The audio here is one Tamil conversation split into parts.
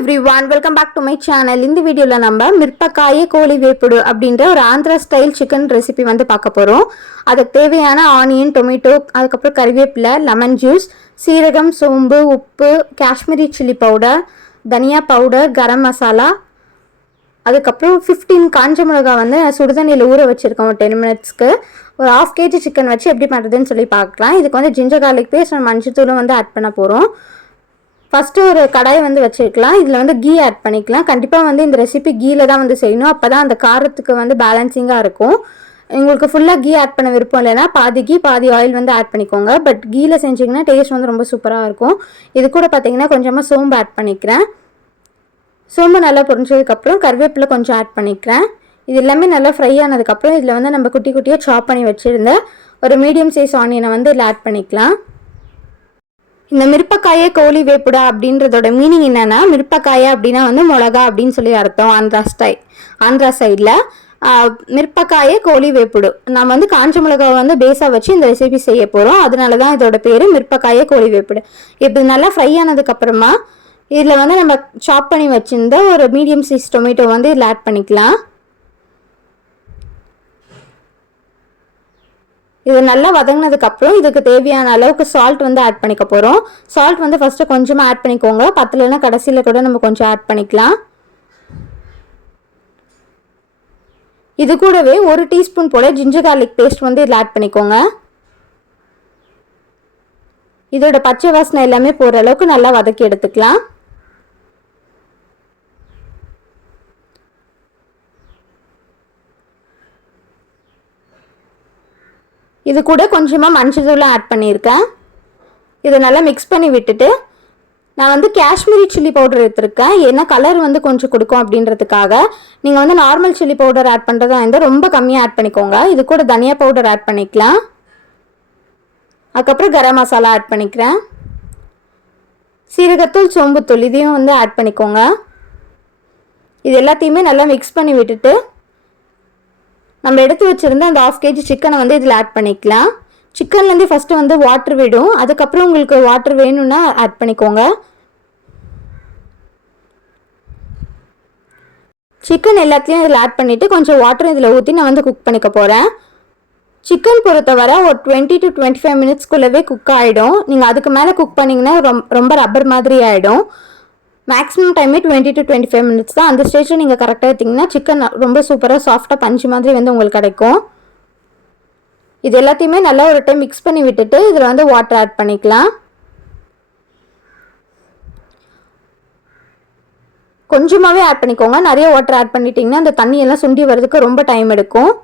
everyone, welcome back to my channel. இந்த வீடியோல நம்ம மிர்பக்காய கோழி வேப்புடு அப்படிங்கற ஒரு ஆந்திரா ஸ்டைல் சிக்கன் ரெசிபி வந்து பார்க்க போறோம். அதுக்கு தேவையான ஆனியன், டொமேட்டோ, அதுக்கு அப்புறம் கறிவேப்பிலை, லெமன் ஜூஸ், சீரகம், சோம்பு, உப்பு, காஷ்மீரி சில்லி பவுடர், தனியா பவுடர், கரம் மசாலா, அதுக்கு அப்புறம் 15 காஞ்ச மிளகாய் வந்து சுடுதண்ணில ஊற வச்சிருக்கோம் 10 மினிட்ஸ்க்கு. ஒரு 1/2 kg சிக்கன் வச்சு எப்படி பண்றதுன்னு சொல்லி பார்க்கலாம். இதுக்கு வந்து ஜிஞ்சர் garlic பேஸ்ட் and மஞ்சள் தூள் வந்து ஆட் பண்ண போறோம். ஃபர்ஸ்ட் ஒரு கடாய் வந்து வச்சிருக்கலாம். இதுல வந்து கீ ஆட் பண்ணிக்கலாம். கண்டிப்பா வந்து இந்த ரெசிபி கீல தான் வந்து செய்யணும். அப்பதான் அந்த காரத்துக்கு வந்து பேலன்சிங்கா இருக்கும். உங்களுக்கு ஃபுல்லா கீ ஆட் பண்ண விருப்பம் இல்லைனா பாதி கீ பாதி ஆயில் வந்து ஆட் பண்ணிக்கோங்க. பட் கீல செஞ்சீங்கன்னா டேஸ்ட் வந்து ரொம்ப சூப்பரா இருக்கும். இது கூட பாத்தீங்கன்னா கொஞ்சமா சோம்பு ஆட் பண்ணிக்கிறேன். சோம்பு நல்லா பொரிஞ்சதுக்கு அப்புறம் கறிவேப்பிலை கொஞ்சம் ஆட் பண்ணிக்கிறேன். இது எல்லாமே நல்லா ஃப்ரை ஆனதுக்கு அப்புறம் இதுல வந்து நம்ம குட்டி குட்டியா சாப் பண்ணி வச்சிருந்த ஒரு மீடியம் சைஸ் ஆனியனை வந்து இதுல ஆட் பண்ணிக்கலாம். இந்த மிர்பக்காய கோழி வேப்புடா அப்படின்றதோட மீனிங் என்னன்னா, மிர்பக்காய அப்படின்னா வந்து மிளகா அப்படின்னு சொல்லி அர்த்தம். ஆந்திரா சைடில் மிர்பக்காய கோழி வேப்புடு. நம்ம வந்து காஞ்ச மிளகாவை வந்து பேஸாக வச்சு இந்த ரெசிபி செய்ய போகிறோம். அதனால தான் இதோட பேர் மிர்பக்காய கோழி வேப்புடு. இப்போ நல்லா ஃப்ரை ஆனதுக்கப்புறமா இதில் வந்து நம்ம சாப் பண்ணி வச்சுருந்த ஒரு மீடியம் சைஸ் டொமேட்டோ வந்து இதில் ஆட் பண்ணிக்கலாம். இது நல்லா வதங்கினதுக்கு அப்புறம் இதுக்கு தேவையான அளவுக்கு சால்ட் வந்து ஆட் பண்ணிக்க போறோம். சால்ட் வந்து ஃபர்ஸ்ட் கொஞ்சமா ஆட் பண்ணிக்கோங்க. பத்தலனா கடைசில கூட நம்ம கொஞ்சம் ஆட் பண்ணிக்கலாம். இது கூடவே 1 டீஸ்பூன் போல ஜிஞ்சர் garlic பேஸ்ட் வந்து இதுல ஆட் பண்ணிக்கோங்க. இதோட பச்சை வாசனை எல்லாமே போற அளவுக்கு நல்லா வதக்கி எடுத்துக்கலாம். இது கூட கொஞ்சமாக மஞ்சள் தூள் ஆட் பண்ணியிருக்கேன். இதை நல்லா மிக்ஸ் பண்ணி விட்டுட்டு நான் வந்து காஷ்மீரி சில்லி பவுடர் எடுத்துருக்கேன். ஏன்னா கலர் வந்து கொஞ்சம் கொடுக்கும் அப்படின்றதுக்காக. நீங்கள் வந்து நார்மல் சில்லி பவுடர் ஆட் பண்ணுறதா இருந்தால் ரொம்ப கம்மியாக ஆட் பண்ணிக்கோங்க. இது கூட தனியா பவுடர் ஆட் பண்ணிக்கலாம். அதுக்கப்புறம் கரம் மசாலா ஆட் பண்ணிக்கிறேன். சீரகத்தூள், சோம்புத்தூள் இதையும் வந்து ஆட் பண்ணிக்கோங்க. இது எல்லாத்தையுமே நல்லா மிக்ஸ் பண்ணி விட்டுட்டு நம்ம எடுத்து வச்சிருந்த அந்த 1/2 kg சிக்கனை வந்து இதில் ஆட் பண்ணிக்கலாம். சிக்கன்லேருந்து ஃபஸ்ட்டு வந்து வாட்டர் விடும். அதுக்கப்புறம் உங்களுக்கு வாட்டர் வேணும்னா ஆட் பண்ணிக்கோங்க. சிக்கன் எல்லாத்தையும் இதில் ஆட் பண்ணிவிட்டு கொஞ்சம் வாட்டர் இதில் ஊற்றி நான் வந்து குக் பண்ணிக்க போகிறேன். சிக்கன் பொறுத்தவரை ஒரு 20 to 25 மினிட்ஸ்க்குள்ளவே குக் ஆகிடும். நீங்கள் அதுக்கு மேலே குக் பண்ணிங்கன்னா ரொம்ப ரப்பர் மாதிரி ஆகிடும். மேக்ஸிமம் டைமே 20 to 25 மினிட்ஸ் தான். அந்த ஸ்டேஜில் நீங்கள் கரெக்டாக எடுத்திங்கன்னா சிக்கன் ரொம்ப சூப்பராக சாஃப்டாக பஞ்சு மாதிரி வந்து உங்களுக்கு கிடைக்கும். இது எல்லாத்தையுமே நல்லா ஒரு டைம் மிக்ஸ் பண்ணி விட்டுட்டு இதில் வந்து வாட்டர் ஆட் பண்ணிக்கலாம். கொஞ்சமாகவே ஆட் பண்ணிக்கோங்க. நிறைய வாட்டர் ஆட் பண்ணிட்டீங்கன்னா அந்த தண்ணியெல்லாம் சுண்டி வரதுக்கு ரொம்ப டைம் எடுக்கும்.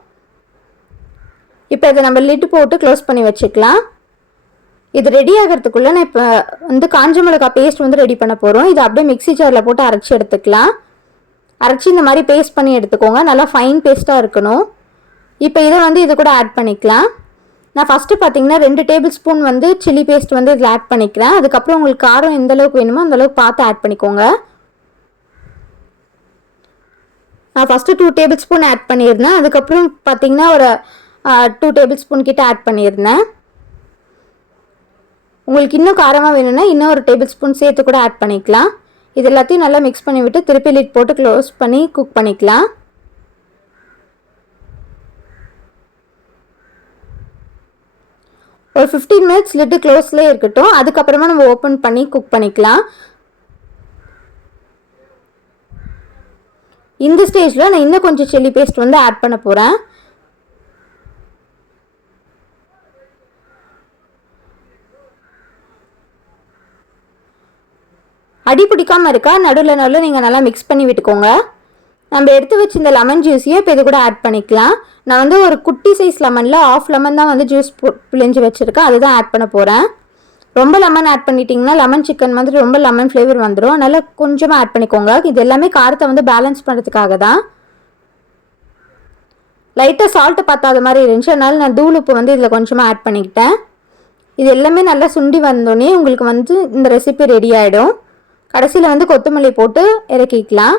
இப்போ இதை நம்ம லிட் போட்டு க்ளோஸ் பண்ணி வச்சுக்கலாம். இது ரெடி ஆகிறதுக்குள்ளே நான் இப்போ வந்து காஞ்ச மிளகாய் பேஸ்ட் வந்து ரெடி பண்ண போகிறோம். இது அப்படியே மிக்ஸி ஜாரில் போட்டு அரைச்சி எடுத்துக்கலாம். அரைச்சி இந்த மாதிரி பேஸ்ட் பண்ணி எடுத்துக்கோங்க. நல்லா ஃபைன் பேஸ்ட்டாக இருக்கணும். இப்போ இதை வந்து இது கூட ஆட் பண்ணிக்கலாம். நான் ஃபஸ்ட்டு பார்த்தீங்கன்னா 2 டேபிள் ஸ்பூன் வந்து சில்லி பேஸ்ட் வந்து இதில் ஆட் பண்ணிக்கிறேன். அதுக்கப்புறம் உங்களுக்கு காரம் எந்த அளவுக்கு வேணுமோ அந்தளவுக்கு பார்த்து ஆட் பண்ணிக்கோங்க. நான் ஃபஸ்ட்டு 2 டேபிள் ஸ்பூன் ஆட் பண்ணியிருந்தேன். அதுக்கப்புறம் பார்த்தீங்கன்னா ஒரு 2 டேபிள் ஸ்பூன் கிட்ட ஆட் பண்ணியிருந்தேன். உங்களுக்கு இன்னும் காரமாக வேணும்னா இன்னும் ஒரு டேபிள் ஸ்பூன் சேர்த்து கூட ஆட் பண்ணிக்கலாம். இது எல்லாத்தையும் நல்லா மிக்ஸ் பண்ணி விட்டு திருப்பி லிட் போட்டு க்ளோஸ் பண்ணி குக் பண்ணிக்கலாம். ஒரு 15 மினிட்ஸ் லிட்டு க்ளோஸ்லேயே இருக்கட்டும். அதுக்கப்புறமா நம்ம ஓப்பன் பண்ணி குக் பண்ணிக்கலாம். இந்த ஸ்டேஜில் நான் இன்னும் கொஞ்சம் சில்லி பேஸ்ட் வந்து ஆட் பண்ண போகிறேன். அடி பிடிக்காமல் இருக்கா நடுவில் நீங்கள் நல்லா மிக்ஸ் பண்ணி விட்டுக்கோங்க. நம்ம எடுத்து வச்சு இந்த லெமன் ஜூஸையும் இப்போ இது கூட ஆட் பண்ணிக்கலாம். நான் வந்து ஒரு குட்டி சைஸ் லெமனில் 1/2 லெமன் தான் வந்து ஜூஸ் பிழிஞ்சு வச்சுருக்கேன். அதுதான் ஆட் பண்ண போகிறேன். ரொம்ப லெமன் ஆட் பண்ணிட்டீங்கன்னா லெமன் சிக்கன் மாதிரி ரொம்ப லெமன் ஃப்ளேவர் வந்துடும். அதனால் கொஞ்சமாக ஆட் பண்ணிக்கோங்க. இது எல்லாமே காரத்தை வந்து பேலன்ஸ் பண்ணுறதுக்காக தான். லைட்டாக சால்ட்டு பார்த்தாத மாதிரி இருந்துச்சு. அதனால் நான் தூள் உப்பு வந்து இதில் கொஞ்சமாக ஆட் பண்ணிக்கிட்டேன். இது எல்லாமே நல்லா சுண்டி வந்தோடனே உங்களுக்கு வந்து இந்த ரெசிபி ரெடி ஆகிடும். கடைசியில் வந்து கொத்தமல்லி போட்டு இறக்கிக்கலாம்.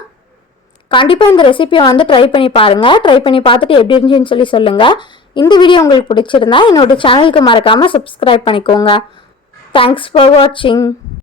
கண்டிப்பாக இந்த ரெசிபியை வந்து ட்ரை பண்ணி பாருங்கள். ட்ரை பண்ணி பார்த்துட்டு எப்படி இருந்துச்சுன்னு சொல்லி சொல்லுங்கள். இந்த வீடியோ உங்களுக்கு பிடிச்சிருந்தா என்னோட சேனலுக்கு மறக்காமல் சப்ஸ்கிரைப் பண்ணிக்கோங்க. தேங்க்ஸ் ஃபார் வாட்சிங்.